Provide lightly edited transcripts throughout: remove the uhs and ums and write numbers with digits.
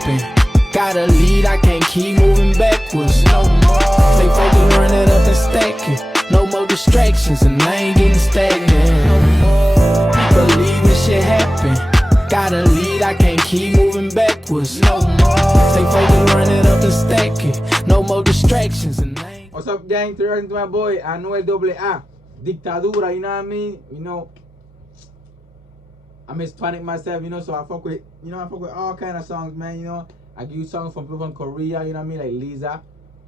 happen. Gotta lead, I can't keep moving backwards no more. Stay focused, run it up and stack it. No more distractions, and I ain't getting stagnant no more. Believe this shit happen. Gotta lead, I can't keep moving backwards no more. Stay focused, run it up and stack it. No more distractions, and I ain't. What's up, gang? To my boy Anuel AA. Dictadura, you know what I mean? You know, I'm Hispanic myself, you know, so I fuck with all kind of songs, man, you know. I give you songs from people from Korea, you know what I mean, like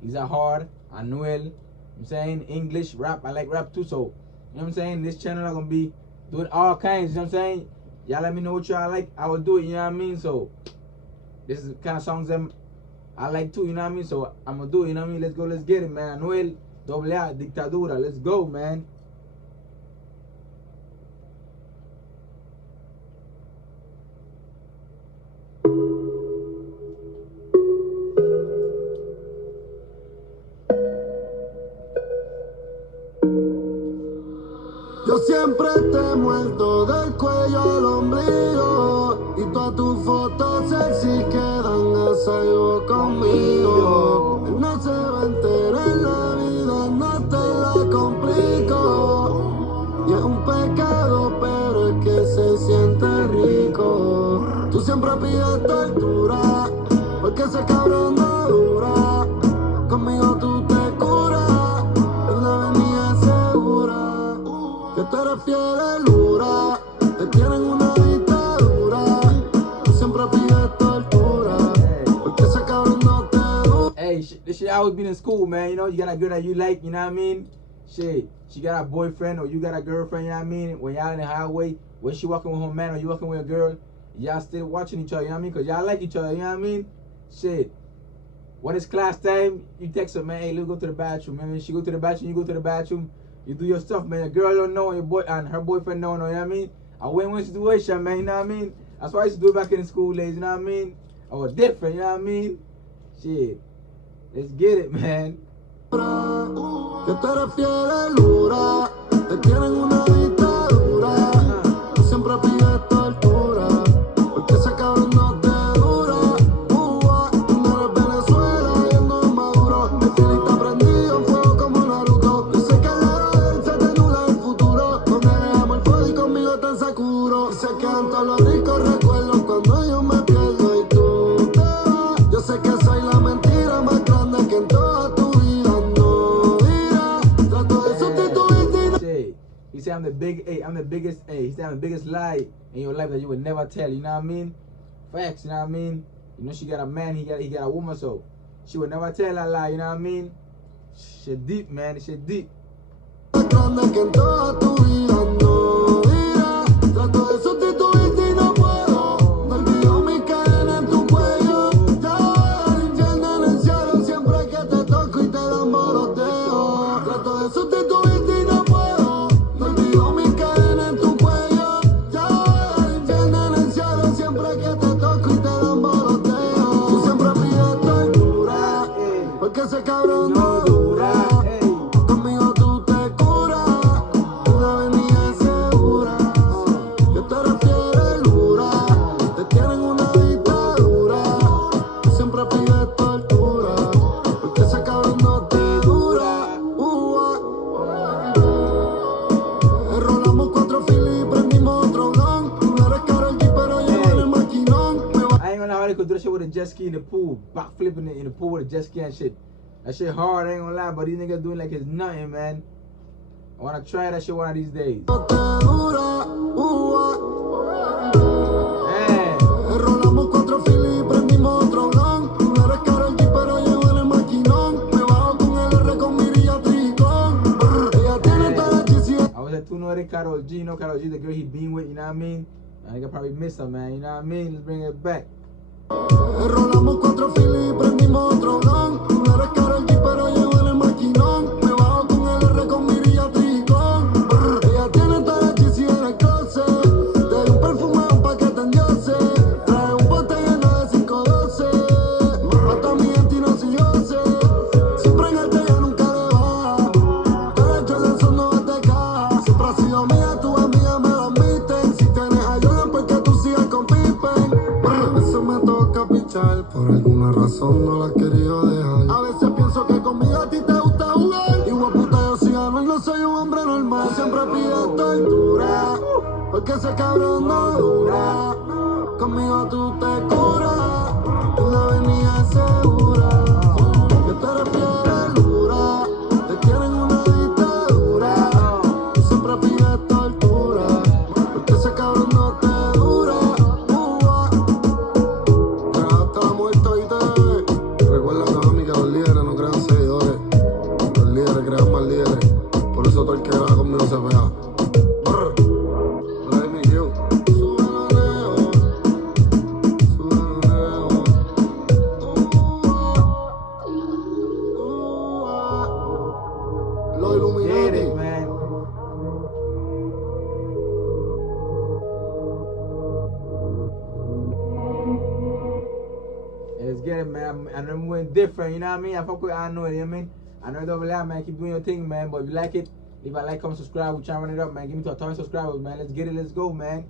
Lisa Hard, Anuel, I'm saying, English, rap, I like rap too, so, you know what I'm saying, this channel I'm gonna be doing all kinds, you know what I'm saying, y'all let me know what y'all like, I will do it, you know what I mean, so, this is the kind of songs I like too, you know what I mean, so, I'm gonna do it, you know what I mean, let's go, let's get it, man, Anuel AA, Dictadura, let's go, man. Yo siempre te muerto del cuello al ombligo y todas tus fotos sexy quedan a salvo conmigo. Él no se va a enterar en la vida, no te la complico. Y es un pecado, pero es que se siente rico. Tú siempre pides tortura, porque ese cabrón no dura. Conmigo tú te curas, en la avenida segura. Que tú eres fiel al lura, te tienen una dictadura. Tú siempre pides tortura, porque ese cabrón no te dura. Hey, this shit always been in school, man. You know, you got a girl that you like, you know what I mean? Shit, she got a boyfriend or you got a girlfriend, you know what I mean? When y'all in the highway, when she walking with her man or you walking with a girl, y'all still watching each other, you know what I mean? Because y'all like each other, you know what I mean? Shit. When it's class time, you text her, man, hey, let's go to the bathroom, man. She go to the bathroom, you go to the bathroom. You do your stuff, man. Your girl don't know, your boy and her boyfriend don't know, you know what I mean? A win-win situation, man, you know what I mean? That's what I used to do back in the school days, you know what I mean? I was different, you know what I mean? Shit. Let's get it, man. Que tú eres fiel al lura, te tienen una dictadura. Tú siempre pides tortura, porque ese cabrón no te dura. Tú no eres Venezuela, yendo en Maduro. El filita prendido en fuego como Naruto. Yo sé que al lado de él se te nula el futuro. Donde dejamos el fuego y conmigo tan seguro. Y se quedan todos los ricos recuerdos cuando yo me pierdo y tú te vas. Yo sé que soy la mentira más grande que en toda tu vida no dirá. Trato de sustituirte y no. He said I'm the biggest, he said I'm the biggest lie in your life that you would never tell, you know what I mean? Facts, you know what I mean? You know she got a man, he got a woman, so she would never tell that lie, you know what I mean? Shit deep, man, shit deep. Más grande que en toda tu vida no dirá. Trato de sustituirte y no puedo. Me olvido mi cadena en tu cuello. Ya voy al infierno en el cielo siempre que te toco y te dan moroteo. Trato de sustituirte y no puedo. Me olvido mi cadena en tu cuello. Ya voy al infierno en el cielo siempre que te toco y te dan moroteo. Tú siempre pides tortura, porque ese cabrón no dura. Conmigo tú te curas, en la avenida segura. Que tú eres fiel al lura, te tienen una dictadura. Tú siempre pides tortura, porque ese cabrón no te dura. Enrolamos 4 filas y prendimos otro blunt. Tú no eres Karol G, pero llevo en el maquinón. I ain't gonna lie, they could do that shit with a jet ski in the pool, back flipping it in the pool with a jet ski and shit. That shit hard, I ain't gonna lie, but these niggas doing like it's nothing, man. I wanna try that shit one of these days. No te dura, Man. enrolamos 4 filas y prendimos otro blunt. Tú no eres Karol G, pero llevo en el maquinón. Me bajo con el R con mirilla tricón. Ella tiene toda la chisia. I was like, tú no eres Karol G, you know Karol G, the girl he been with, you know what I mean? I think I probably miss her, man, you know what I mean? Let's bring it back. Enrolamos 4 filas y prendimos otro blunt. Tú no eres Karol G, pero llevo en el maquinón. Me bajo con el R con mirilla tricón. Ella tiene toda la chisia en el closet. Te doy un perfume, un paquete en dioses. Trae un bote lleno de 512. Mata a mi gente y no si yo sé. Siempre en alta ella nunca le baja. Todas las Jordan son nuevas de caja. Siempre ha sido mía, tus amigas me lo admiten. Si tienes a Jordan, pues que tú sigas con Pippen. Eso me toca a pichar. Por alguna razón no la he querido dejar. A veces pienso que conmigo a ti te gusta jugar. Y puta, yo si gano y no soy un hombre normal. Siempre pido tortura, porque ese cabrón no dura. Conmigo tú te curas, tú la venías segura. Que tú eres fiel dura, te quieren una dictadura. Tú siempre pides tortura, porque ese cabrón no te dura. Hasta la muerte y te recuerda a mí que los líderes no crean seguidores. Los líderes crean más líderes. Por eso todo el que graba conmigo se vea. Get it, man. Let's get it, man. I know I'm moving different, you know what I mean? I fuck with I know it, you know what I mean? I know it double out, man. Keep doing your thing, man. But if you like it, leave a like, comment, subscribe. We're trying to run it up, man. Give me to 1,000 subscribers, man. Let's get it, let's go, man.